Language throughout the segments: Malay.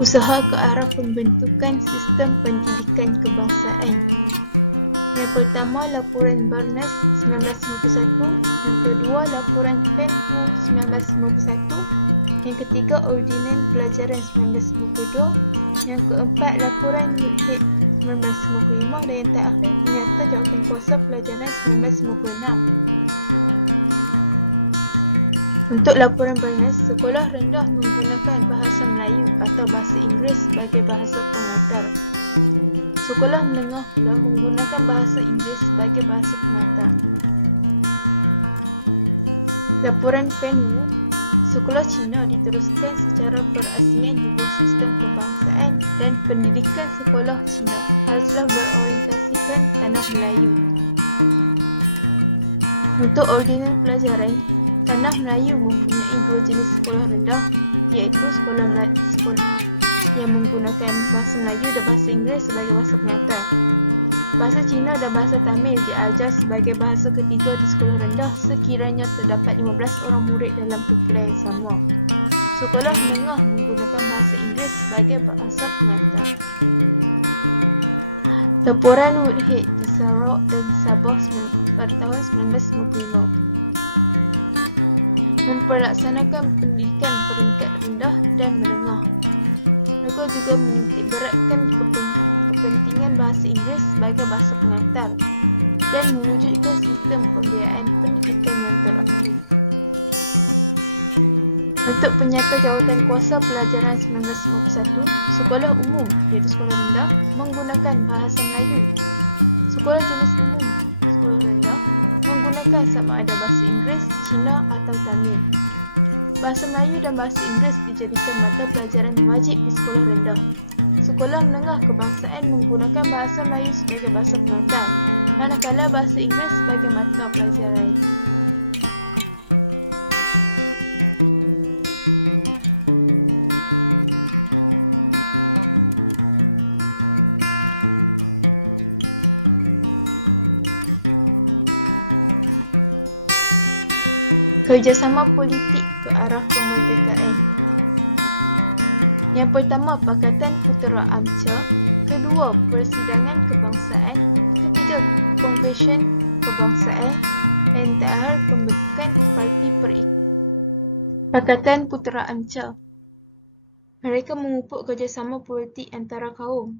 Usaha ke arah pembentukan sistem pendidikan kebangsaan. Yang pertama, laporan Barnes 1951. Yang kedua, laporan Fenwu 1951. Yang ketiga, Ordinan Pelajaran 1952. Yang keempat, laporan Woodhead 1955. Dan yang terakhir, Penyata Jawatankuasa Pelajaran 1956. Untuk laporan Barnes, sekolah rendah menggunakan bahasa Melayu atau bahasa Inggeris sebagai bahasa pengantar. Sekolah menengah pula menggunakan bahasa Inggeris sebagai bahasa pengantar. Laporan Fenwu, sekolah Cina diteruskan secara berasingan di bawah sistem kebangsaan dan pendidikan sekolah Cina haruslah berorientasikan tanah Melayu. Untuk ordinan pelajaran, tanah Melayu mempunyai dua jenis sekolah rendah, iaitu sekolah yang menggunakan bahasa Melayu dan bahasa Inggeris sebagai bahasa pengantar. Bahasa Cina dan bahasa Tamil diajar sebagai bahasa ketiga di sekolah rendah sekiranya terdapat 15 orang murid dalam kumpulan yang sama. Sekolah menengah menggunakan bahasa Inggeris sebagai bahasa pengantar. Laporan Woodhead di Sarawak dan Sabah pada tahun 1955 memperlaksanakan pendidikan peringkat rendah dan menengah. Mereka juga menitik beratkan kepentingan bahasa Inggeris sebagai bahasa pengantar dan mewujudkan sistem pembiayaan pendidikan yang terakhir. Untuk Penyata Jawatankuasa Pelajaran 1951, sekolah umum iaitu sekolah rendah menggunakan bahasa Melayu. Sekolah jenis umum, sekolah rendah menggunakan sama ada bahasa Inggeris, Cina atau Tamil. Bahasa Melayu dan bahasa Inggeris dijadikan mata pelajaran wajib di sekolah rendah. Sekolah menengah kebangsaan menggunakan bahasa Melayu sebagai bahasa pengantar, manakala bahasa Inggeris sebagai mata pelajaran. Kerjasama politik ke arah kemerdekaan. Yang pertama, Pakatan Putera AMCA. Kedua, Persidangan Kebangsaan. Ketiga, Konvensyen Kebangsaan. Dan terakhir, pembentukan Parti Perikatan. Pakatan Putera AMCA. Mereka memupuk kerjasama politik antara kaum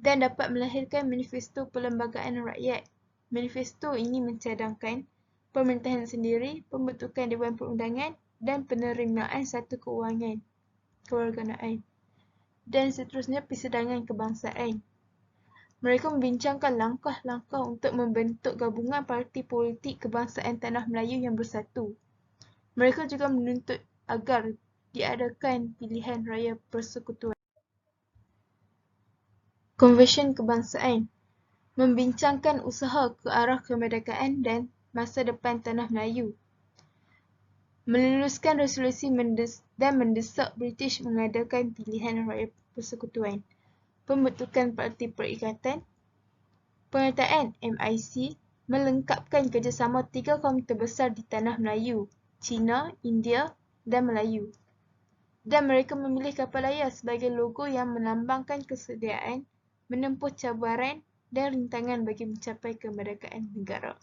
dan dapat melahirkan Manifesto Perlembagaan Rakyat. Manifesto ini mencadangkan pemerintahan sendiri, pembentukan Dewan Perundangan dan penerimaan satu kewarganaan dan seterusnya persidangan kebangsaan. Mereka membincangkan langkah-langkah untuk membentuk gabungan parti politik kebangsaan Tanah Melayu yang bersatu. Mereka juga menuntut agar diadakan pilihan raya persekutuan. Konvensyen Kebangsaan membincangkan usaha ke arah kemerdekaan dan masa depan Tanah Melayu. Meluluskan resolusi dan mendesak British mengadakan pilihan raya persekutuan. Pembentukan Parti Perikatan. Penyertaan MIC melengkapkan kerjasama tiga kaum terbesar di Tanah Melayu, Cina, India dan Melayu. Dan mereka memilih kapal layar sebagai logo yang melambangkan kesediaan menempuh cabaran dan rintangan bagi mencapai kemerdekaan negara.